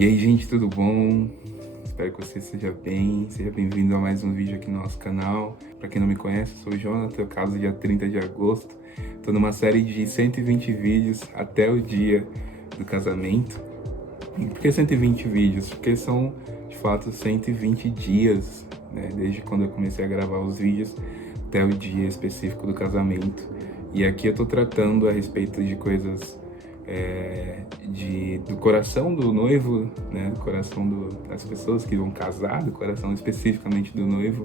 E aí, gente, tudo bom? Espero que você esteja bem. Seja bem-vindo a mais um vídeo aqui no nosso canal. Para quem não me conhece, eu sou o Jonathan, eu caso dia 30 de agosto. Estou numa série de 120 vídeos até o dia do casamento. E por que 120 vídeos? Porque são, de fato, 120 dias, né? Desde quando eu comecei a gravar os vídeos até o dia específico do casamento. E aqui eu estou tratando a respeito de coisas do coração do noivo, né, do coração das pessoas que vão casar, do coração especificamente do noivo,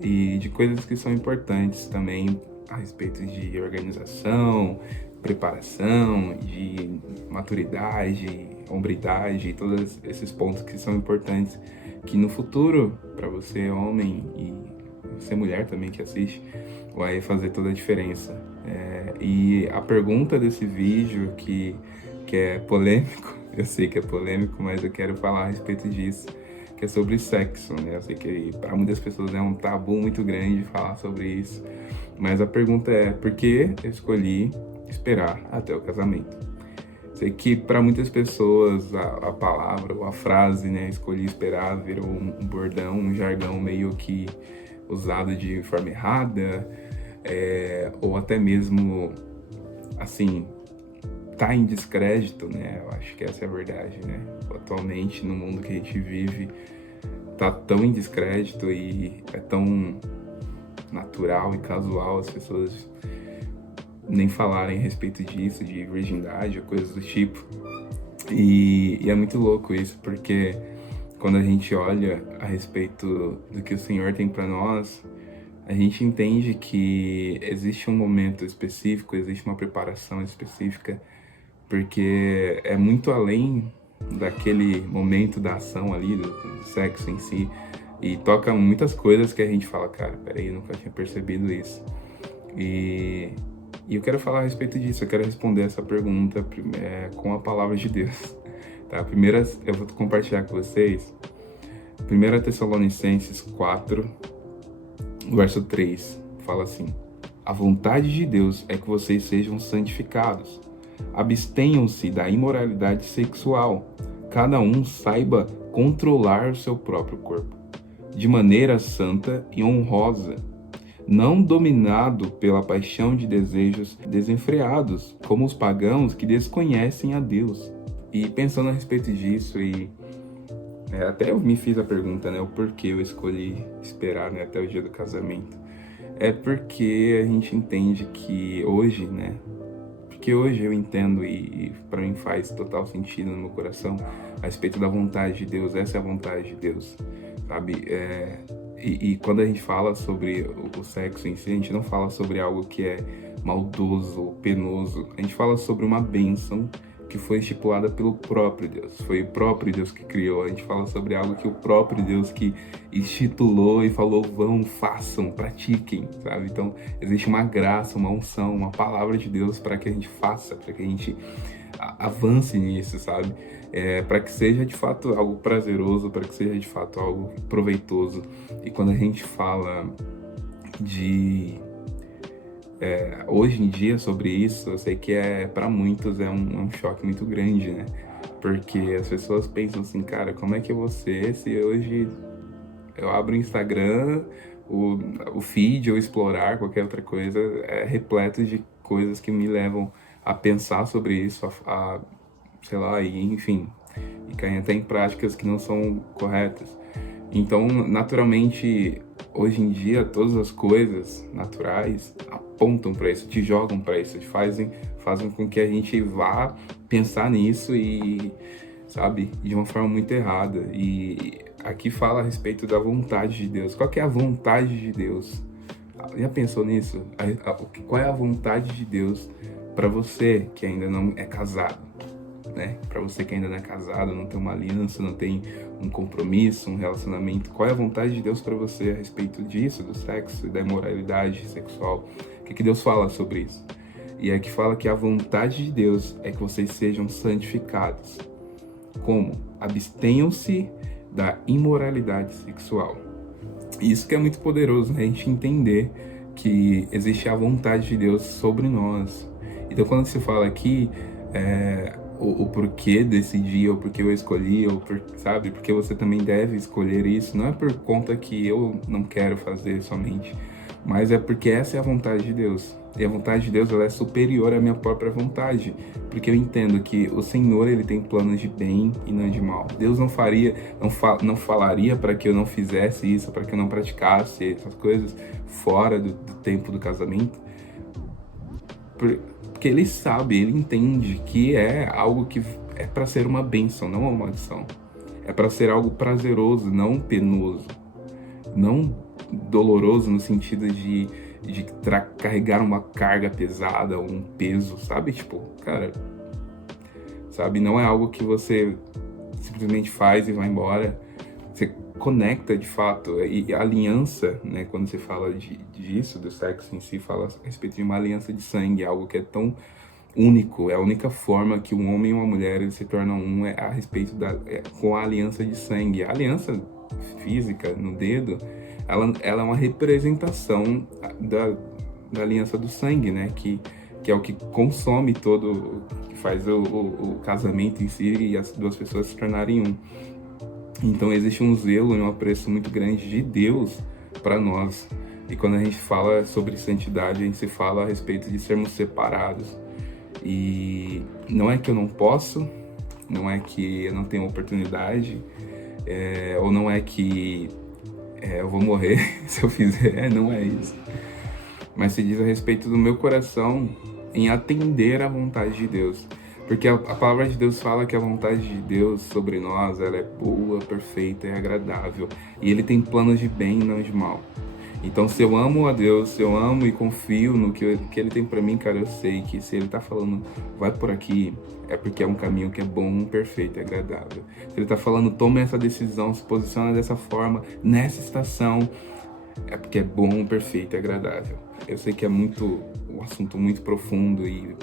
e de coisas que são importantes também a respeito de organização, preparação, de maturidade, hombridade, todos esses pontos que são importantes, que no futuro, para você homem e você mulher também que assiste, vai fazer toda a diferença. E a pergunta desse vídeo, que é polêmico, eu sei que é polêmico, mas eu quero falar a respeito disso, que é sobre sexo, né? Eu sei que para muitas pessoas é um tabu muito grande falar sobre isso, mas a pergunta é: por que eu escolhi esperar até o casamento? Sei que para muitas pessoas a palavra ou a frase, né, escolhi esperar, virou um bordão, um jargão meio que usado de forma errada, ou até mesmo, assim, tá em descrédito, né? Eu acho que essa é a verdade, né? Atualmente, no mundo que a gente vive, tá tão em descrédito e é tão natural e casual as pessoas nem falarem a respeito disso, de virgindade ou coisas do tipo. E é muito louco isso, porque quando a gente olha a respeito do que o Senhor tem para nós, a gente entende que existe um momento específico, existe uma preparação específica, porque é muito além daquele momento da ação ali, do sexo em si, e toca muitas coisas que a gente fala, cara, peraí, eu nunca tinha percebido isso. E eu quero falar a respeito disso, eu quero responder essa pergunta com a palavra de Deus. Tá? Primeiro, eu vou compartilhar com vocês 1 Tessalonicenses 4, verso 3, fala assim: a vontade de Deus é que vocês sejam santificados. Abstenham-se da imoralidade sexual. Cada um saiba controlar o seu próprio corpo, de maneira santa e honrosa, não dominado pela paixão de desejos desenfreados, como os pagãos que desconhecem a Deus. E pensando a respeito disso, até eu me fiz a pergunta, né, o porquê eu escolhi esperar, né, até o dia do casamento. É porque a gente entende que hoje, né, porque hoje eu entendo e para mim faz total sentido no meu coração a respeito da vontade de Deus. Essa é a vontade de Deus, sabe? E quando a gente fala sobre o sexo em si, a gente não fala sobre algo que é maldoso ou penoso. A gente fala sobre uma bênção que foi estipulada pelo próprio Deus. Foi o próprio Deus que criou. A gente fala sobre algo que o próprio Deus que institulou e falou: vão, façam, pratiquem, sabe? Então, existe uma graça, uma unção, uma palavra de Deus para que a gente faça, para que a gente avance nisso, sabe? Para que seja de fato algo prazeroso, para que seja de fato algo proveitoso. E quando a gente fala de hoje em dia sobre isso, eu sei que para muitos é um choque muito grande, né? Porque as pessoas pensam assim, cara, como é que eu vou ser se hoje eu abro o Instagram, o feed ou explorar qualquer outra coisa é repleto de coisas que me levam a pensar sobre isso, sei lá, e enfim, e caem até em práticas que não são corretas. Então, naturalmente, hoje em dia, todas as coisas naturais apontam para isso, te jogam para isso, fazem com que a gente vá pensar nisso e, sabe, de uma forma muito errada. E aqui fala a respeito da vontade de Deus. Qual que é a vontade de Deus? Já pensou nisso? Qual é a vontade de Deus para você que ainda não é casado? Né? Para você que ainda não é casado, não tem uma aliança, não tem um compromisso, um relacionamento, qual é a vontade de Deus para você a respeito disso, do sexo e da imoralidade sexual? O que Deus fala sobre isso? E aqui fala que a vontade de Deus é que vocês sejam santificados. Como? Abstenham-se da imoralidade sexual. Isso que é muito poderoso, né? A gente entender que existe a vontade de Deus sobre nós. Então, quando se fala aqui, o porquê desse dia, ou porque eu escolhi, sabe? Porque você também deve escolher isso. Não é por conta que eu não quero fazer somente, mas é porque essa é a vontade de Deus. E a vontade de Deus, ela é superior à minha própria vontade, porque eu entendo que o Senhor, ele tem planos de bem e não de mal. Deus não faria, não falaria para que eu não fizesse isso, para que eu não praticasse essas coisas fora do tempo do casamento, porque ele sabe, ele entende que é algo que é para ser uma bênção, não uma maldição. É para ser algo prazeroso, não penoso, não doloroso no sentido de carregar uma carga pesada, um peso, sabe? Tipo, cara, sabe? Não é algo que você simplesmente faz e vai embora. Você conecta de fato. E a aliança, né? Quando você fala disso, do sexo em si, fala a respeito de uma aliança de sangue, algo que é tão único. É a única forma que um homem e uma mulher eles se tornam um, é a respeito com a aliança de sangue. A aliança física no dedo, ela é uma representação da aliança do sangue, né? Que é o que consome todo, que faz o casamento em si e as duas pessoas se tornarem um. Então existe um zelo e um apreço muito grande de Deus para nós. E quando a gente fala sobre santidade, a gente fala a respeito de sermos separados. E não é que eu não posso, não é que eu não tenho oportunidade, ou não é que eu vou morrer se eu fizer, não é isso. Mas se diz a respeito do meu coração em atender à vontade de Deus. Porque a palavra de Deus fala que a vontade de Deus sobre nós, ela é boa, perfeita e agradável. E Ele tem planos de bem e não de mal. Então, se eu amo a Deus, se eu amo e confio no que Ele tem pra mim, cara, eu sei que se Ele tá falando, vai por aqui, é porque é um caminho que é bom, perfeito e agradável. Se Ele tá falando, toma essa decisão, se posiciona dessa forma, nessa estação, é porque é bom, perfeito e agradável. Eu sei que é um assunto muito profundo e,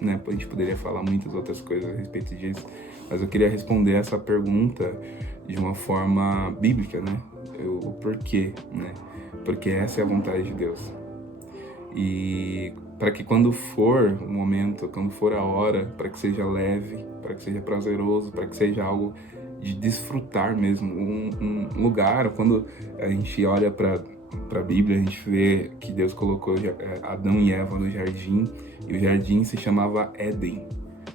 né, a gente poderia falar muitas outras coisas a respeito disso, mas eu queria responder essa pergunta de uma forma bíblica, né? O porquê, né? Porque essa é a vontade de Deus. E para que quando for o momento, quando for a hora, para que seja leve, para que seja prazeroso, para que seja algo de desfrutar mesmo, um lugar. Quando a gente olha para a Bíblia, a gente vê que Deus colocou Adão e Eva no jardim, e o jardim se chamava Éden.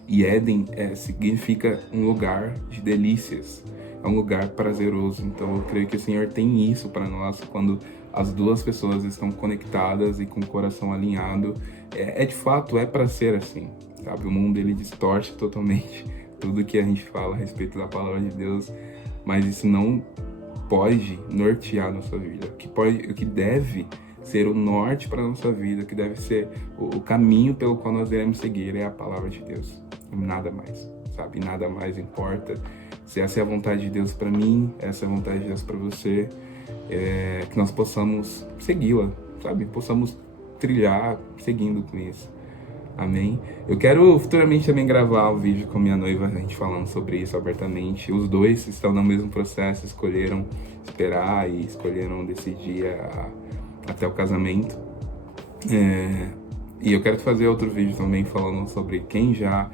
E Éden significa um lugar de delícias, é um lugar prazeroso. Então eu creio que o Senhor tem isso para nós quando as duas pessoas estão conectadas e com o coração alinhado. De fato, é para ser assim, sabe? O mundo, ele distorce totalmente tudo que a gente fala a respeito da palavra de Deus, mas isso não pode nortear a nossa vida. O que deve ser o norte para a nossa vida, o que deve ser o caminho pelo qual nós devemos seguir é a palavra de Deus. Nada mais, sabe? Nada mais importa. Se essa é a vontade de Deus para mim, essa é a vontade de Deus para você, que nós possamos segui-la, sabe? Possamos trilhar seguindo com isso. Amém? Eu quero futuramente também gravar um vídeo com minha noiva, a gente falando sobre isso abertamente. Os dois estão no mesmo processo, escolheram esperar e escolheram decidir até o casamento. E eu quero fazer outro vídeo também falando sobre quem já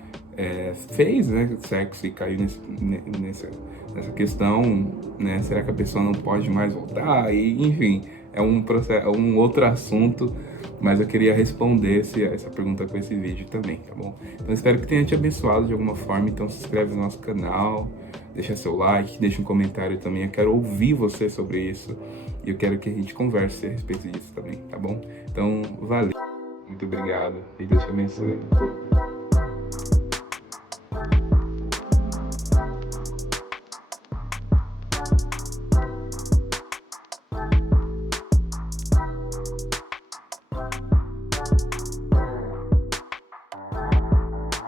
fez, né, sexo e caiu nessa questão, né? Será que a pessoa não pode mais voltar? E, enfim, é um outro assunto, mas eu queria responder essa pergunta com esse vídeo também, tá bom? Então espero que tenha te abençoado de alguma forma. Então se inscreve no nosso canal, deixa seu like, deixa um comentário também. Eu quero ouvir você sobre isso e eu quero que a gente converse a respeito disso também, tá bom? Então, valeu, muito obrigado e Deus te abençoe.